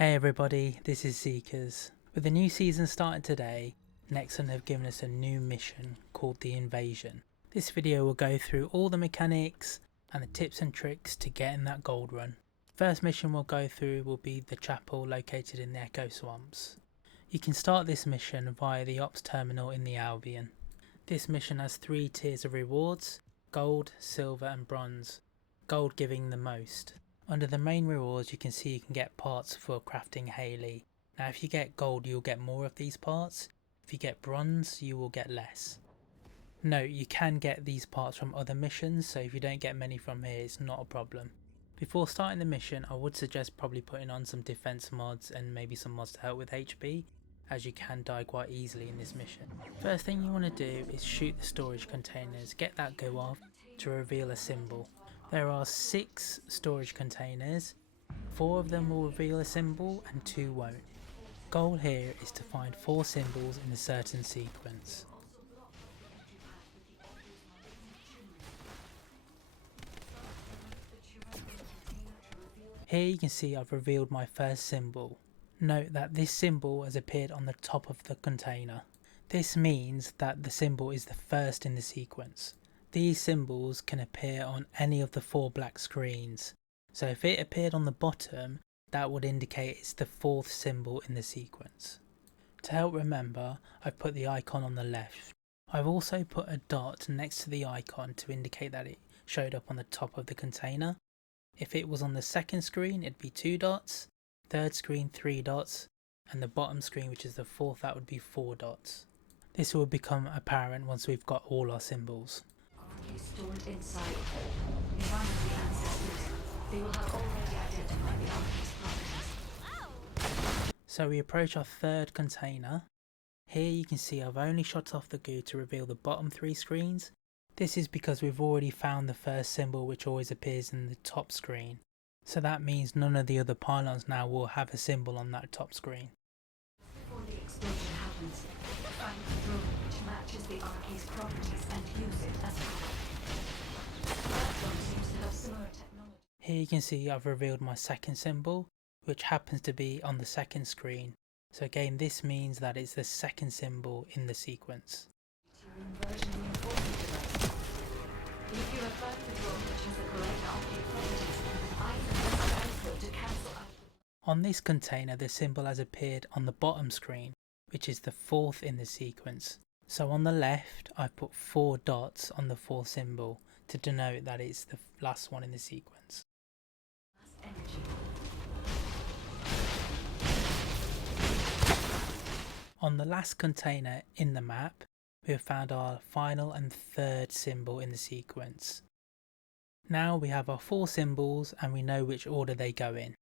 Hey everybody, this is Seekers. With the new season starting today, Nexon have given us a new mission called the Invasion. This video will go through all the mechanics and the tips and tricks to getting that gold run. First mission we'll go through will be the chapel located in the Echo Swamps. You can start this mission via the ops terminal in the Albion. This mission has 3 tiers of rewards: gold, silver and bronze, gold giving the most. Under the main rewards you can see you can get parts for crafting Hellooo. Now if you get gold you'll get more of these parts, if you get bronze you will get less. Note, you can get these parts from other missions, so if you don't get many from here it's not a problem. Before starting the mission I would suggest probably putting on some defense mods and maybe some mods to help with HP, as you can die quite easily in this mission. First thing you want to do is shoot the storage containers, get that go off to reveal a symbol. There are 6 storage containers, 4 of them will reveal a symbol and 2 won't. Goal here is to find 4 symbols in a certain sequence. Here you can see I've revealed my first symbol. Note that this symbol has appeared on the top of the container. This means that the symbol is the first in the sequence. These symbols can appear on any of the 4 black screens, so if it appeared on the bottom that would indicate it's the 4th symbol in the sequence. To help remember, I've put the icon on the left. I've also put a dot next to the icon to indicate that it showed up on the top of the container. If it was on the 2nd screen it'd be 2 dots, 3rd screen 3 dots, and the bottom screen, which is the 4th, that would be 4 dots. This will become apparent once we've got all our symbols. Stored inside the mind of the ancestors, they will have already identified the Archy's properties. So we approach our 3rd container. Here you can see I've only shot off the goo to reveal the bottom 3 screens. This is because we've already found the first symbol, which always appears in the top screen. So that means none of the other pylons now will have a symbol on that top screen. Before the explosion happens, find the drone which matches the Archy's properties and use it as power. Here you can see I've revealed my 2nd symbol, which happens to be on the 2nd screen. So again, this means that it's the 2nd symbol in the sequence. If you have found the drone which has the correct Archy properties, I suggest also to cancel out. On this container the symbol has appeared on the bottom screen, which is the 4th in the sequence. So on the left I've put 4 dots on the 4th symbol to denote that it's the last one in the sequence. On the last container in the map, we have found our final and 3rd symbol in the sequence. Now we have our 4 symbols and we know which order they go in.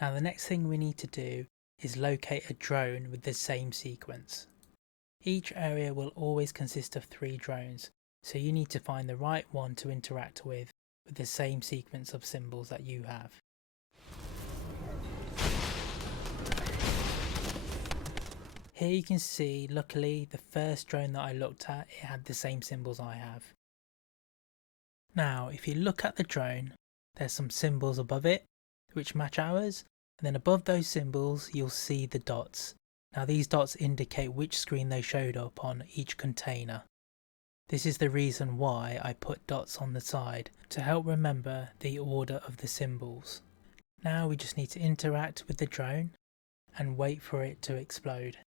Now the next thing we need to do is locate a drone with the same sequence. Each area will always consist of 3 drones, so you need to find the right one to interact with the same sequence of symbols that you have. Here you can see, luckily, the first drone that I looked at, it had the same symbols I have. Now, if you look at the drone, there's some symbols above it, which match ours, and then above those symbols, you'll see the dots. Now these dots indicate which screen they showed up on each container. This is the reason why I put dots on the side, to help remember the order of the symbols. Now we just need to interact with the drone and wait for it to explode.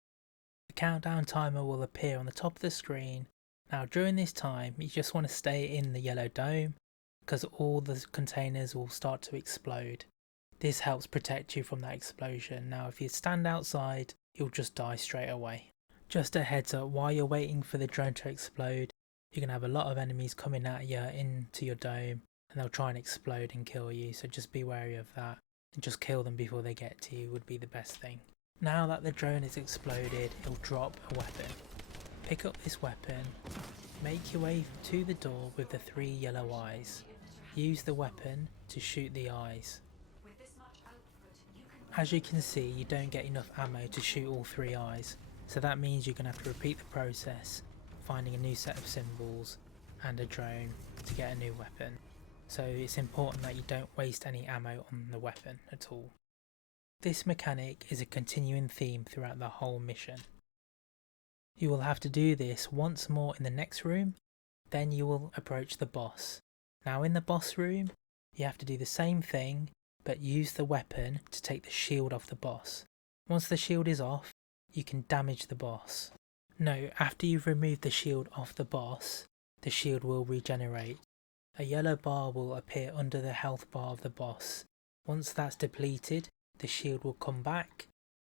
The countdown timer will appear on the top of the screen. Now during this time you just want to stay in the yellow dome, because all the containers will start to explode. This helps protect you from that explosion. Now if you stand outside you'll just die straight away. Just a heads up, while you're waiting for the drone to explode, you're going to have a lot of enemies coming at you into your dome and they'll try and explode and kill you, so just be wary of that and just kill them before they get to you would be the best thing. Now that the drone is exploded, it'll drop a weapon. Pick up this weapon, make your way to the door with the 3 yellow eyes. Use the weapon to shoot the eyes. As you can see, you don't get enough ammo to shoot all 3 eyes, so that means you're going to have to repeat the process, finding a new set of symbols and a drone to get a new weapon. So it's important that you don't waste any ammo on the weapon at all. This mechanic is a continuing theme throughout the whole mission. You will have to do this once more in the next room, then you will approach the boss. Now in the boss room, you have to do the same thing, but use the weapon to take the shield off the boss. Once the shield is off, you can damage the boss. Note, after you've removed the shield off the boss, the shield will regenerate. A yellow bar will appear under the health bar of the boss. Once that's depleted, the shield will come back,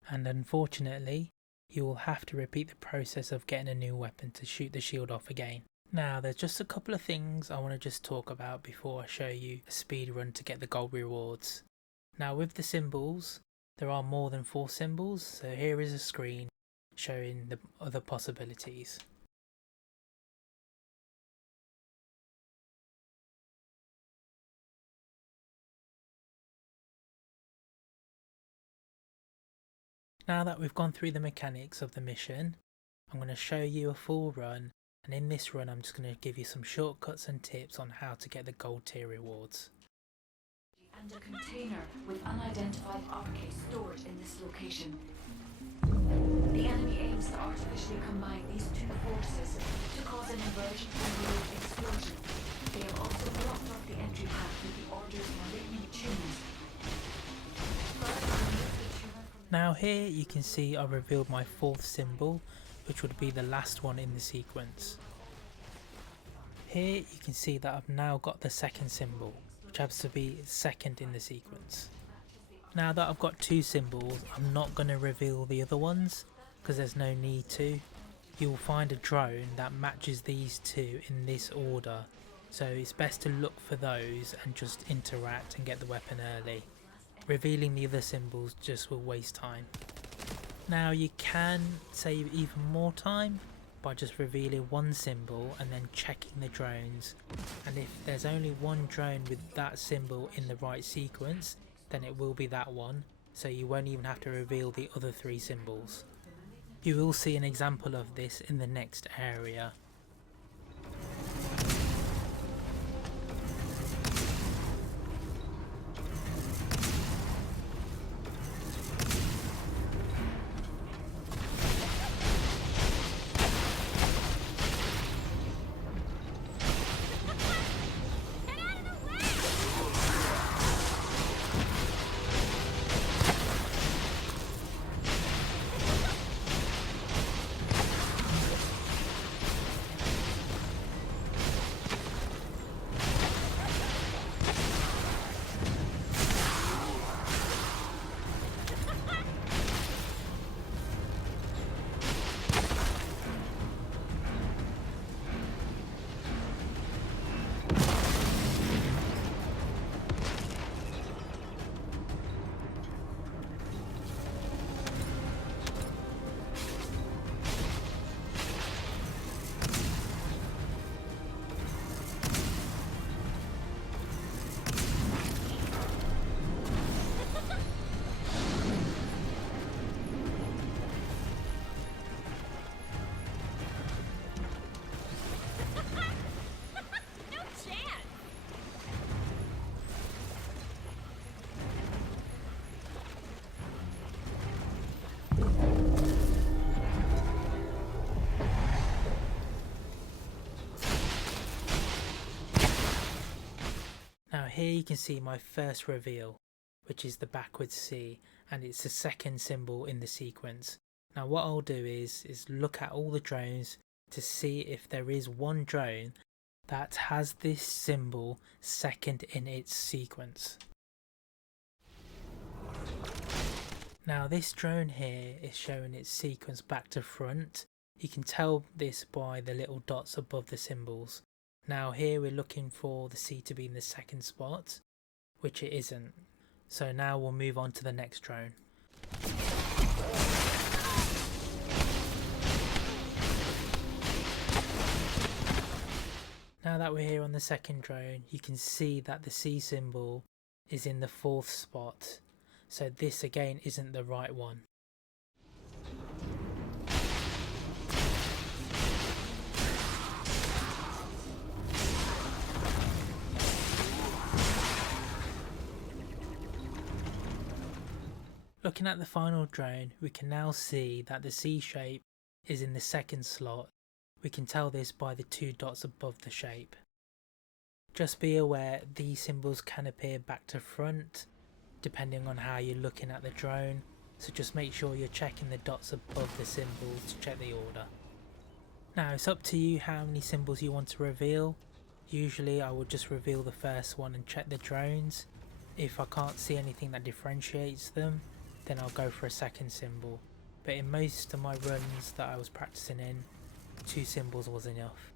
and unfortunately, you will have to repeat the process of getting a new weapon to shoot the shield off again. Now, there's just a couple of things I want to just talk about before I show you a speed run to get the gold rewards. Now, with the symbols, there are more than 4 symbols, so here is a screen showing the other possibilities. Now that we've gone through the mechanics of the mission, I'm going to show you a full run, and in this run I'm just going to give you some shortcuts and tips on how to get the gold tier rewards. And a container with unidentified uppercase stored in this location. The enemy aims to artificially combine these two forces to cause an emergent overload explosion. They have also blocked off the entry path with the Order's malignant tumors. Now here you can see I revealed my 4th symbol, which would be the last one in the sequence. Here you can see that I've now got the 2nd symbol, which has to be 2nd in the sequence. Now that I've got 2 symbols, I'm not going to reveal the other ones, because there's no need to. You will find a drone that matches these 2 in this order, so it's best to look for those and just interact and get the weapon early. Revealing the other symbols just will waste time. Now you can save even more time by just revealing 1 symbol and then checking the drones, and if there's only 1 drone with that symbol in the right sequence, then it will be that one, so you won't even have to reveal the other 3 symbols. You will see an example of this in the next area. Now here you can see my first reveal, which is the backwards C, and it's the 2nd symbol in the sequence. Now what I'll do is look at all the drones to see if there is 1 drone that has this symbol 2nd in its sequence. Now this drone here is showing its sequence back to front. You can tell this by the little dots above the symbols. Now here we're looking for the C to be in the 2nd spot, which it isn't. So now we'll move on to the next drone. Now that we're here on the 2nd drone, you can see that the C symbol is in the 4th spot. So this again isn't the right one. Looking at the final drone, we can now see that the C shape is in the second slot. We can tell this by the 2 dots above the shape. Just be aware these symbols can appear back to front depending on how you're looking at the drone, so just make sure you're checking the dots above the symbols to check the order. Now it's up to you how many symbols you want to reveal. Usually I will just reveal the first one and check the drones. If I can't see anything that differentiates them, then I'll go for a second symbol. But in most of my runs that I was practicing in, 2 symbols was enough.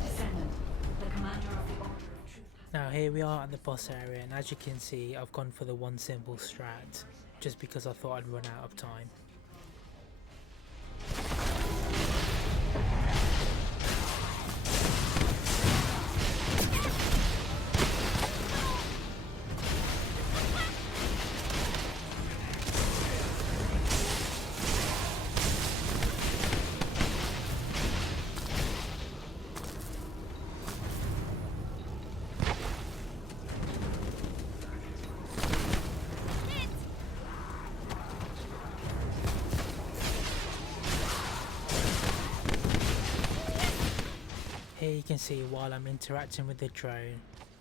Descendant, the commander of the Order of Truth has... Now here we are at the boss area, and as you can see I've gone for the 1 symbol strat just because I thought I'd run out of time. Here you can see while I'm interacting with the drone,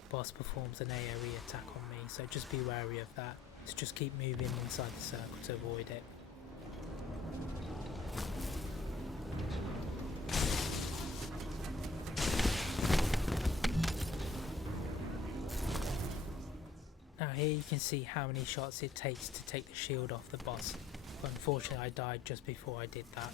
boss performs an AoE attack on me, so just be wary of that. So just keep moving inside the circle to avoid it. Now here you can see how many shots it takes to take the shield off the boss, but unfortunately I died just before I did that.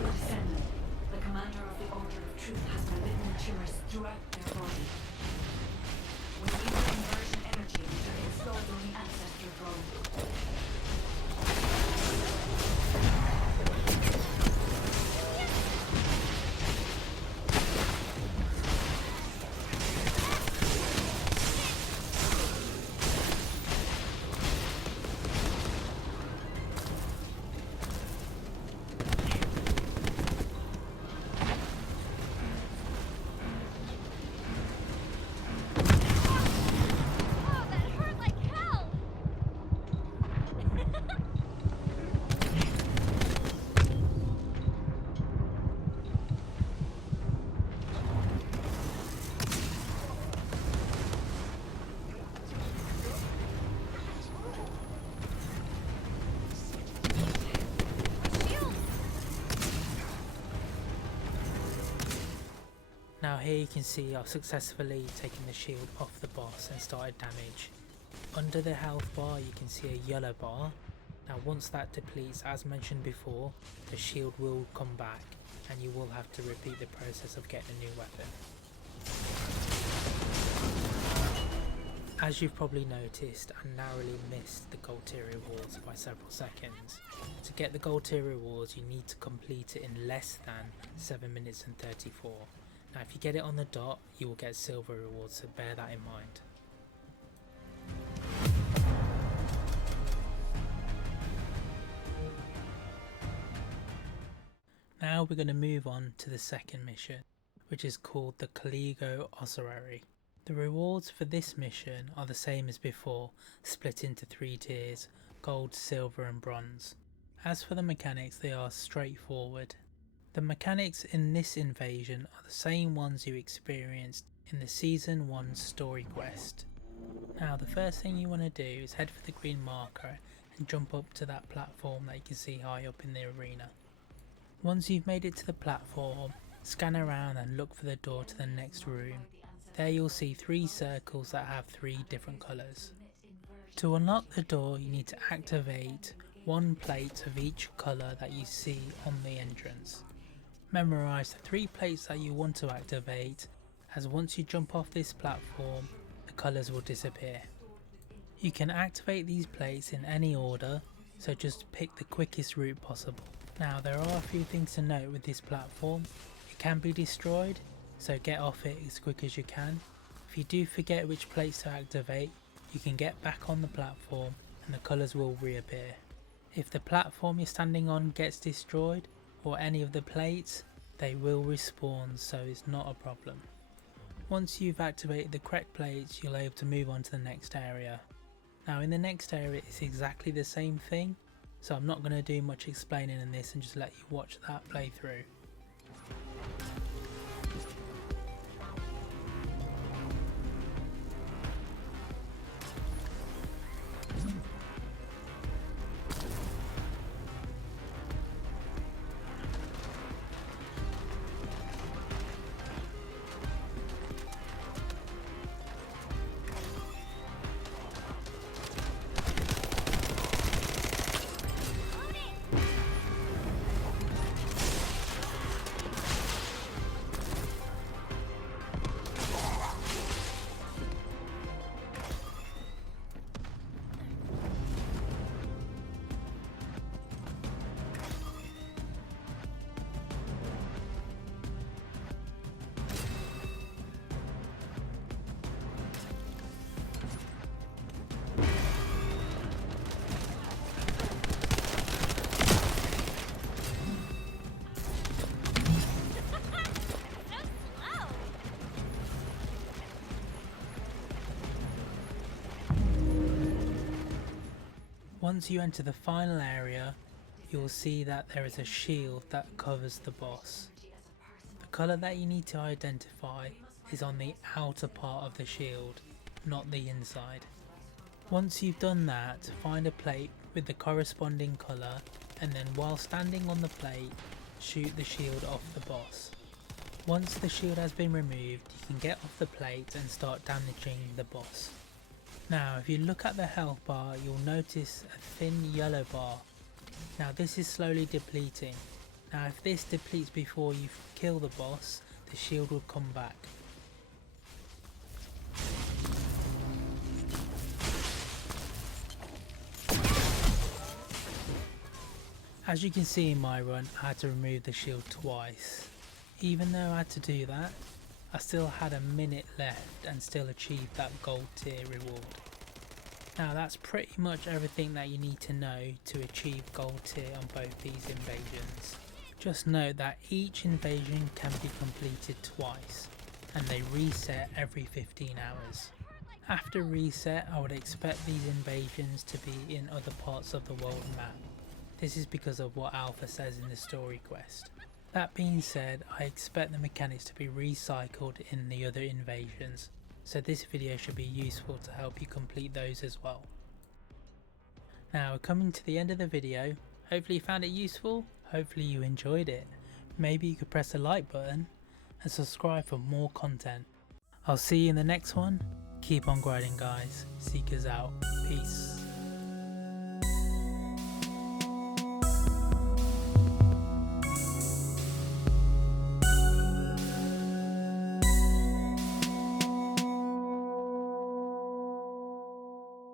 Descendant, the commander of the Order of Truth has malignant tumors throughout their body. We need the conversion energy to be installed on the ancestor drone. Oh, that hurt like hell! Shield! Now here you can see I've successfully taken the shield off the boss and started damage. Under the health bar you can see a yellow bar. Now once that depletes, as mentioned before, the shield will come back and you will have to repeat the process of getting a new weapon. As you've probably noticed, I narrowly missed the gold tier rewards by several seconds. To get the gold tier rewards you need to complete it in less than 7 minutes and 34. Now if you get it on the dot you will get silver rewards, so bear that in mind. Now we're going to move on to the second mission, which is called the Caligo Ossuary. The rewards for this mission are the same as before, split into 3 tiers: gold, silver and bronze. As for the mechanics, they are straightforward. The mechanics in this invasion are the same ones you experienced in the Season 1 story quest. Now the first thing you want to do is head for the green marker and jump up to that platform that you can see high up in the arena. Once you've made it to the platform, scan around and look for the door to the next room. There you'll see 3 circles that have 3 different colours. To unlock the door, you need to activate 1 plate of each colour that you see on the entrance. Memorise the 3 plates that you want to activate, as once you jump off this platform, the colours will disappear. You can activate these plates in any order, so just pick the quickest route possible. Now there are a few things to note with this platform. It can be destroyed, so get off it as quick as you can. If you do forget which plates to activate, you can get back on the platform and the colours will reappear. If the platform you're standing on gets destroyed, or any of the plates, they will respawn, so it's not a problem. Once you've activated the correct plates, you'll be able to move on to the next area. Now in the next area it's exactly the same thing, so I'm not going to do much explaining in this and just let you watch that playthrough. Once you enter the final area, you'll see that there is a shield that covers the boss. The colour that you need to identify is on the outer part of the shield, not the inside. Once you've done that, find a plate with the corresponding colour, and then while standing on the plate, shoot the shield off the boss. Once the shield has been removed, you can get off the plate and start damaging the boss. Now if you look at the health bar, you'll notice a thin yellow bar. Now this is slowly depleting. Now if this depletes before you kill the boss, the shield will come back. As you can see in my run, I had to remove the shield twice. Even though I had to do that, I still had a minute left and still achieved that gold tier reward. Now that's pretty much everything that you need to know to achieve gold tier on both these invasions. Just note that each invasion can be completed twice, and they reset every 15 hours. After reset, I would expect these invasions to be in other parts of the world map. This is because of what Alpha says in the story quest. That being said, I expect the mechanics to be recycled in the other invasions, so this video should be useful to help you complete those as well. Now we're coming to the end of the video. Hopefully you found it useful, hopefully you enjoyed it. Maybe you could press the like button and subscribe for more content. I'll see you in the next one. Keep on grinding guys, Seekers out, peace.